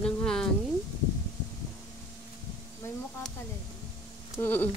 Ganda ng hangin. May mukha pala. Mm.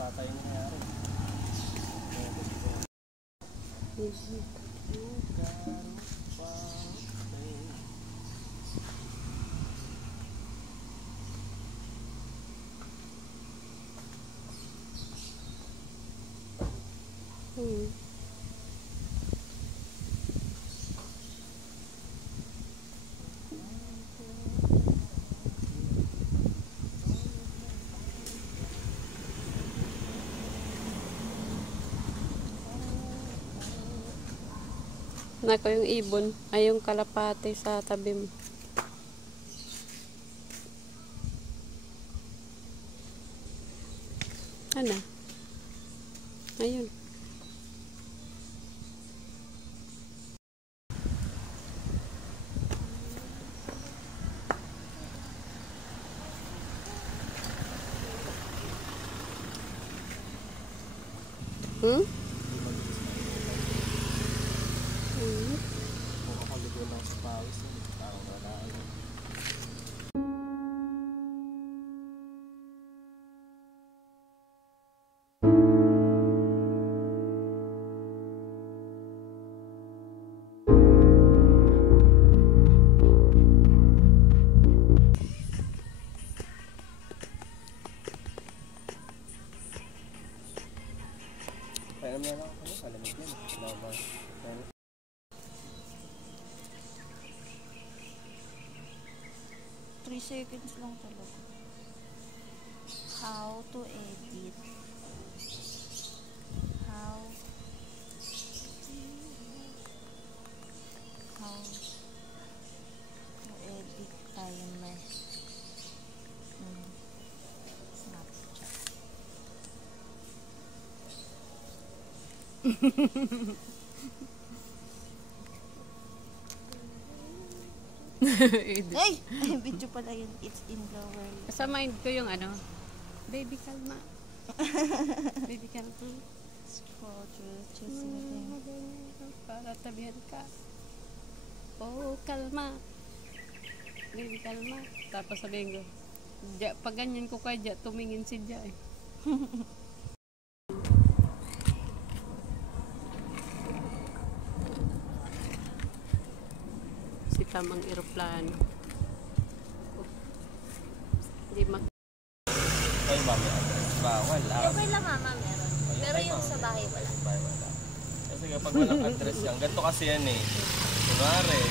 Patay na nangyari. Nako yung ibon, ay yung kalapate sa tabi mo. Ano? Ayun. Hmm? Makakaligo lang sa pawis. Parang wala. Kaya naman ako kami, palamig yan. Normal. 3 seconds lang talaga. How to edit. How to edit timer. Snapchat. Ay! Video pala yun. It's in the world. Sa mind ko yung ano, baby kalma. Baby kalma. Scroll through, choosing thing. Para tabihan ka. Oh, kalma. Baby kalma. Tapos sabihin ko, pag ganyan ko kay Ja, tumingin si Ja eh. Si tamang eroplano. Hindi Ay, mami, bawal. Okay lang mama, meron. Pero yung sa bahay wala. Wala. Kasi kapag walang address yan, ganito kasi yan eh. Kunwari,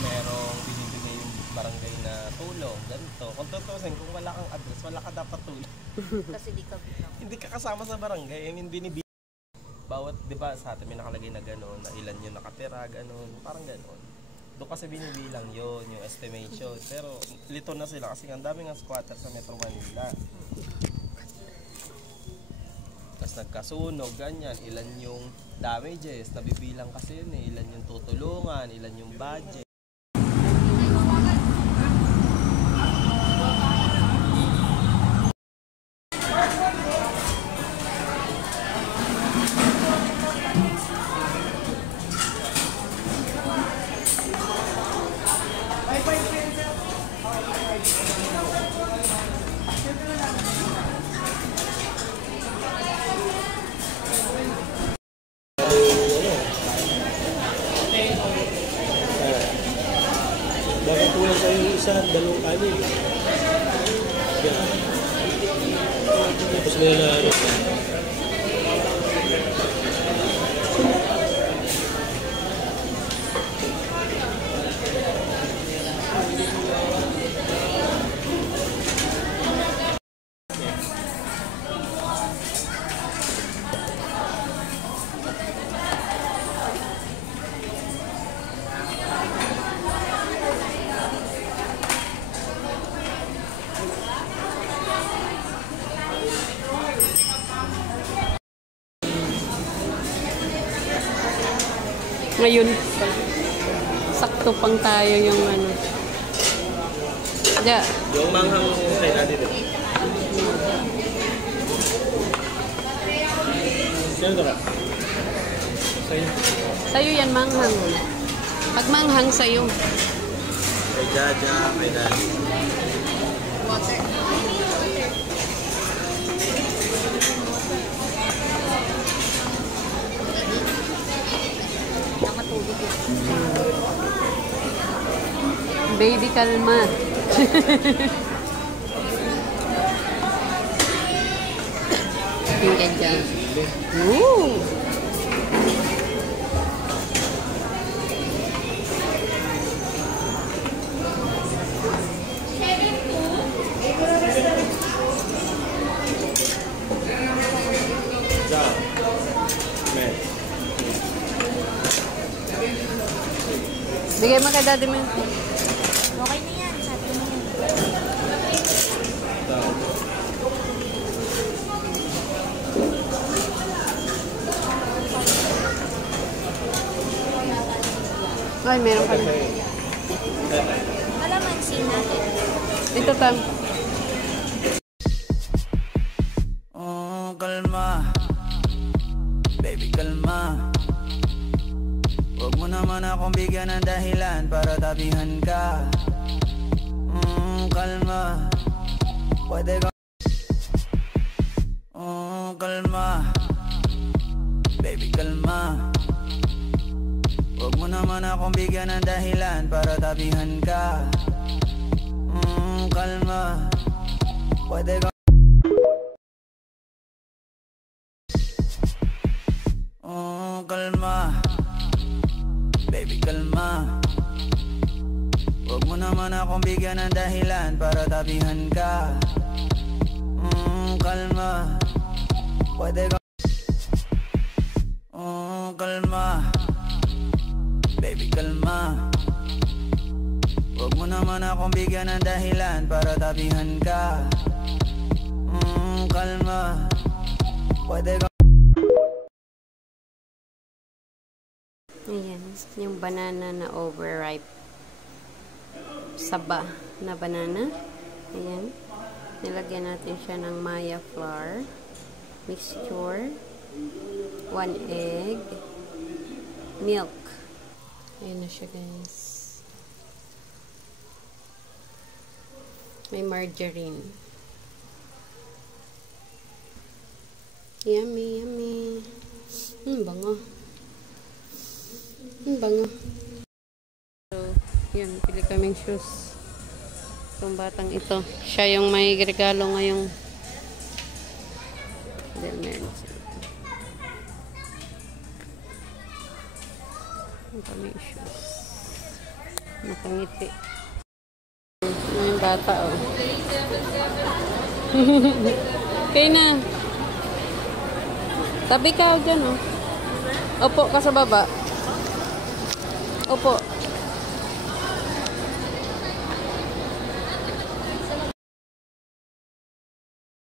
merong binibigay yung barangay na tulong, ganito. Kung tutusin, kung wala kang address, wala ka dapat tulong. Kasi di ka bilang. Hindi ka kasama sa barangay. I mean, binibigay. Bawat, di ba, sa atin may nakalagay na gano'n, na ilan yung nakatira, gano'n, parang gano'n. Doon kasi binibilang yun, yung estimation. Pero lito na sila kasi ang dami ng squatter sa Metro Manila. Tapos nagkasunog, ganyan, ilan yung damages, nabibilang kasi yun eh, ilan yung tutulungan, ilan yung budget. Bakit kulang sa yung isa, dalawang kanin? Yan. Tapos may naano. Ngayon, sakto pang tayo yung ano. Ja. Yung manghang kay daddy din. Sino ka? Sa'yo. Sa'yo yan, manghang. Pag manghang sa'yo. Kay Jaja, kay daddy. Nakatulog yun. Baby, kalma. Tingnan dyan. Woo! Ja. Men. Bigay mo kay daddy mo. Okay na yan, sabi mo yan. Ay, meron ka na. Kalamansi natin. Ito, Tam. Oh, kalma. Baby, kalma. Huwag mo naman akong bigyan ng dahilan para tabihan ka. Kalma. Pwede ka. Oh, kalma. Baby, kalma. Huwag mo naman akong bigyan ng dahilan para tabihan ka. Kalma. Pwede ka. Oh, kalma. Baby, kalma. Huwag mo naman akong bigyan ng dahilan para tabihan ka. Kalma. Pwede ka. Oh, kalma. Baby, kalma. Huwag mo naman akong bigyan ng dahilan para tabihan ka. Kalma. Pwede ka. Ayan, yung banana na overripe. Saba na banana. Ayan. Nilagyan natin siya ng maya flour. Mixture. 1 egg. Milk. Ayan na siya, guys. May margarine. Yummy, yummy. Bango. Bango. So, yun, pili kaming shoes. Itong batang ito. Siya yung may regalo ngayong Del meron siya. Ang kaming shoes. Nakangiti. Yung bata, oh. Okay na. Tabi ka dyan, oh. Opo ka sa baba. Opo.